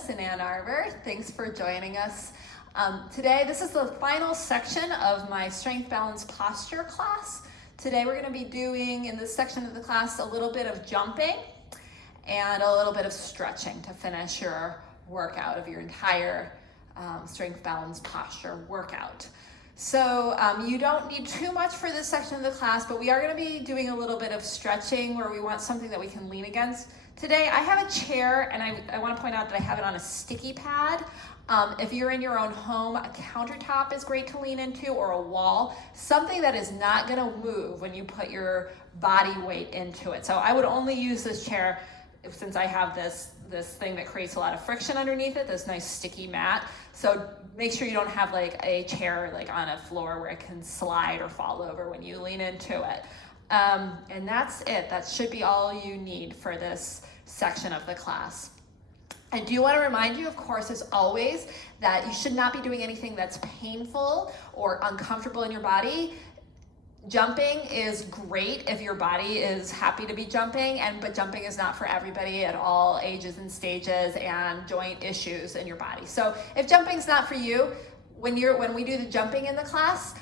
Candace in Ann Arbor. Thanks for joining us. Today, this is the final section of my strength balance posture class. Today we're going to be doing, in this section of the class, a little bit of jumping and a little bit of stretching to finish your workout of your entire strength balance posture workout. So you don't need too much for this section of the class, but we are going to be doing a little bit of stretching where we want something that we can lean against. Today I have a chair, and I want to point out that I have it on a sticky pad. If you're in your own home, a countertop is great to lean into, or a wall, something that is not going to move when you put your body weight into it. So I would only use this chair since I have this thing that creates a lot of friction underneath it, this nice sticky mat. So make sure you don't have like a chair like on a floor where it can slide or fall over when you lean into it. And that's it. That should be all you need for this section of the class. I do want to remind you, of course, as always, that you should not be doing anything that's painful or uncomfortable in your body. Jumping is great if your body is happy to be jumping, but jumping is not for everybody at all ages and stages and joint issues in your body. So if jumping's not for you, when we do the jumping in the class,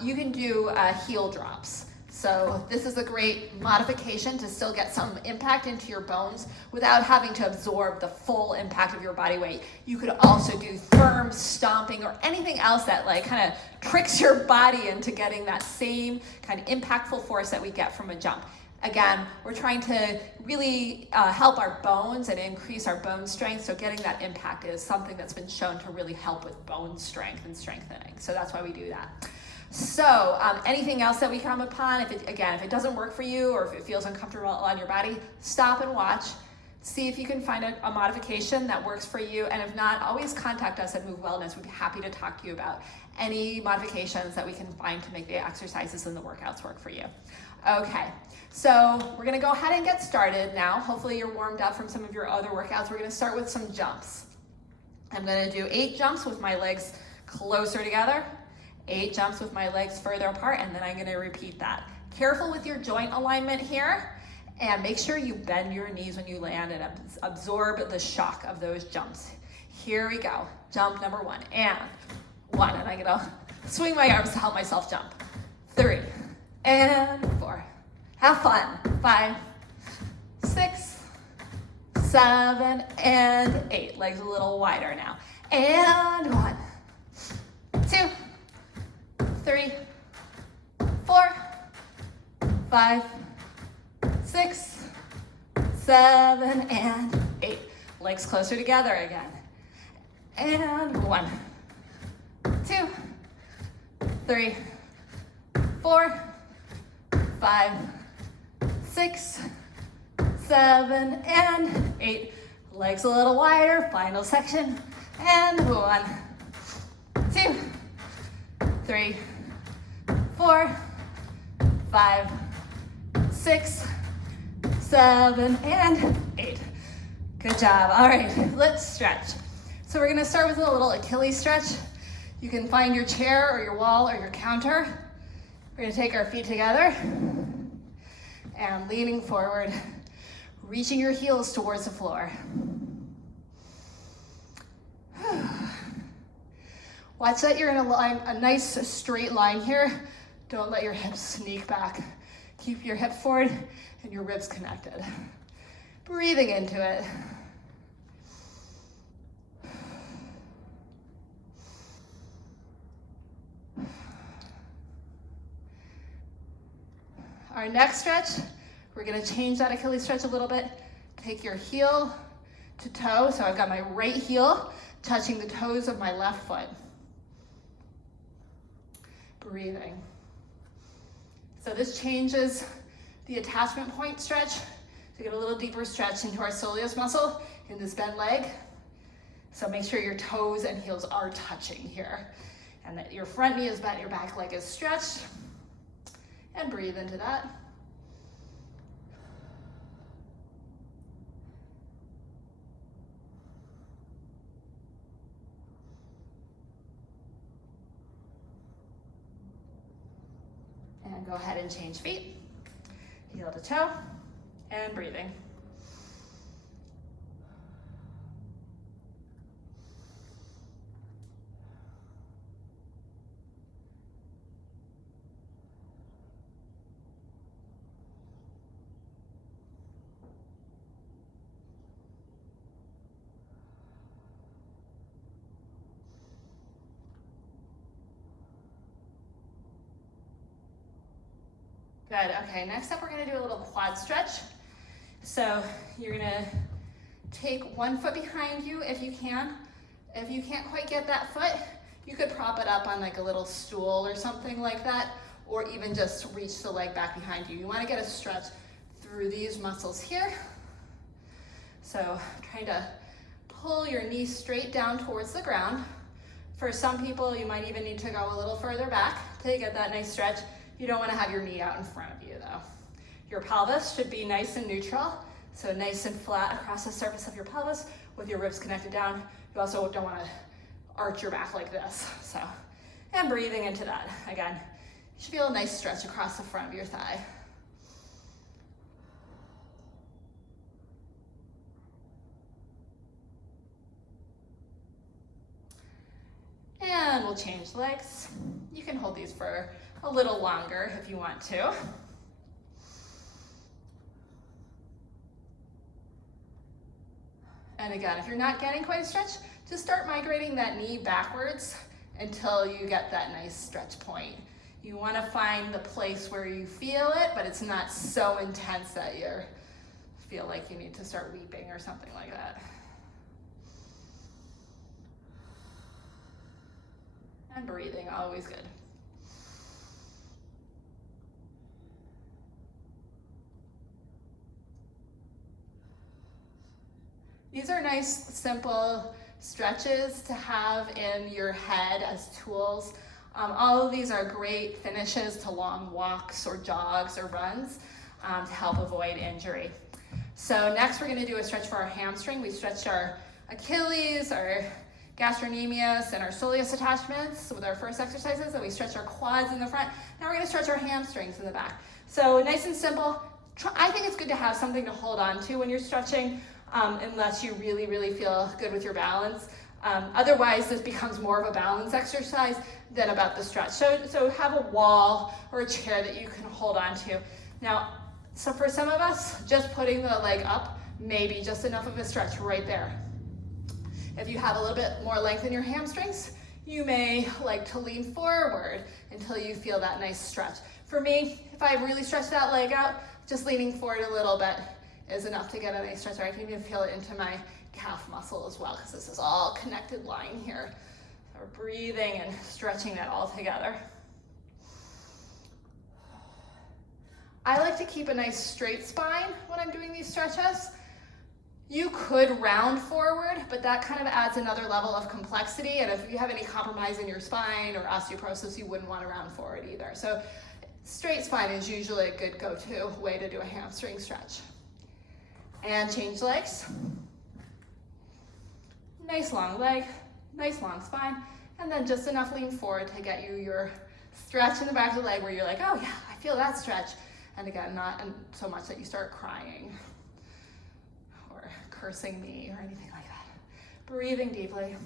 you can do heel drops. So this is a great modification to still get some impact into your bones without having to absorb the full impact of your body weight. You could also do firm stomping or anything else that like kind of tricks your body into getting that same kind of impactful force that we get from a jump. Again, we're trying to really help our bones and increase our bone strength. So getting that impact is something that's been shown to really help with bone strength and strengthening. So that's why we do that. So anything else that we come upon, if it doesn't work for you or if it feels uncomfortable on your body, stop and watch. See if you can find a modification that works for you. And if not, always contact us at Move Wellness. We'd be happy to talk to you about any modifications that we can find to make the exercises and the workouts work for you. Okay, so we're gonna go ahead and get started now. Hopefully you're warmed up from some of your other workouts. We're gonna start with some jumps. I'm gonna do 8 jumps with my legs closer together. 8 jumps with my legs further apart, and then I'm going to repeat that. Careful with your joint alignment here, and make sure you bend your knees when you land and absorb the shock of those jumps. Here we go. Jump number 1, and 1, and I'm going to swing my arms to help myself jump. 3, and 4. Have fun. 5, 6, 7, and 8. Legs a little wider now. And 1, 2, 3, 4, 5, 6, 7, and 8. Legs closer together again. And 1, 2, 3, 4, 5, 6, 7, and 8. Legs a little wider. Final section. And 1, 2, 3, 4, 5, 6, 7, and 8. Good job. All right, let's stretch. So we're gonna start with a little Achilles stretch. You can find your chair or your wall or your counter. We're gonna take our feet together and leaning forward, reaching your heels towards the floor. Watch that you're in a nice straight line here. Don't let your hips sneak back. Keep your hips forward and your ribs connected. Breathing into it. Our next stretch, we're gonna change that Achilles stretch a little bit. Take your heel to toe. So I've got my right heel touching the toes of my left foot. Breathing. So this changes the attachment point stretch to get a little deeper stretch into our soleus muscle in this bent leg. So make sure your toes and heels are touching here and that your front knee is bent, your back leg is stretched. And breathe into that. And go ahead and change feet, heel to toe, and breathing. Good, okay, next up we're gonna do a little quad stretch. So you're gonna take one foot behind you if you can. If you can't quite get that foot, you could prop it up on like a little stool or something like that, or even just reach the leg back behind you. You wanna get a stretch through these muscles here. So trying to pull your knee straight down towards the ground. For some people, you might even need to go a little further back to get that nice stretch. You don't want to have your knee out in front of you though. Your pelvis should be nice and neutral, so nice and flat across the surface of your pelvis with your ribs connected down. You also don't want to arch your back like this. So, and breathing into that. Again, you should feel a nice stretch across the front of your thigh. And we'll change legs. You can hold these for a little longer if you want to. And again, if you're not getting quite a stretch, just start migrating that knee backwards until you get that nice stretch point. You want to find the place where you feel it, but it's not so intense that you feel like you need to start weeping or something like that. And breathing, always good. These are nice, simple stretches to have in your head as tools. All of these are great finishes to long walks or jogs or runs to help avoid injury. So next we're gonna do a stretch for our hamstring. We stretched our Achilles, our gastrocnemius, and our soleus attachments with our first exercises, and we stretch our quads in the front. Now we're gonna stretch our hamstrings in the back. So nice and simple. I think it's good to have something to hold on to when you're stretching, unless you really, really feel good with your balance. Otherwise, this becomes more of a balance exercise than about the stretch. So have a wall or a chair that you can hold on to. Now, so for some of us, just putting the leg up may be just enough of a stretch right there. If you have a little bit more length in your hamstrings, you may like to lean forward until you feel that nice stretch. For me, if I really stretch that leg out, just leaning forward a little bit is enough to get a nice stretch. I can even feel it into my calf muscle as well, because this is all connected line here. So we're breathing and stretching that all together. I like to keep a nice straight spine when I'm doing these stretches. You could round forward, but that kind of adds another level of complexity. And if you have any compromise in your spine or osteoporosis, you wouldn't want to round forward either. So straight spine is usually a good go-to way to do a hamstring stretch. And change legs. Nice long leg, nice long spine, and then just enough lean forward to get you your stretch in the back of the leg where you're like, oh yeah, I feel that stretch. And again, not so much that you start crying or cursing me or anything like that. Breathing deeply.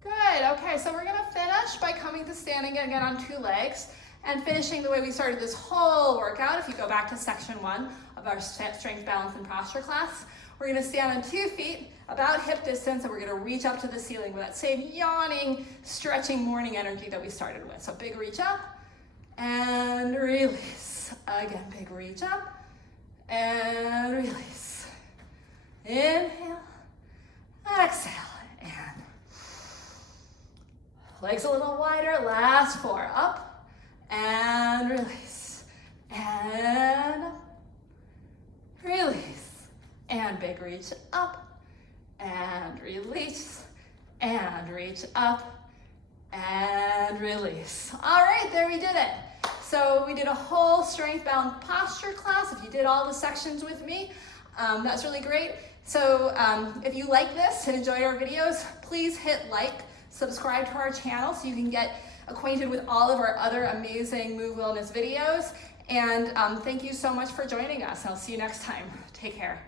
Good, okay, so we're gonna finish by coming to standing again on two legs and finishing the way we started this whole workout. If you go back to section 1 of our strength, balance, and posture class, we're gonna stand on 2 feet, about hip distance, and we're gonna reach up to the ceiling with that same yawning, stretching morning energy that we started with. So big reach up and release. Again, big reach up and release. Inhale, exhale, and legs a little wider, last 4, up and release, and release, and big reach up, and release, and reach up, and release. All right, there we did it. So we did a whole strength balance posture class. If you did all the sections with me, that's really great. So if you like this and enjoyed our videos, please hit like, subscribe to our channel so you can get acquainted with all of our other amazing Move Wellness videos. And thank you so much for joining us. I'll see you next time. Take care.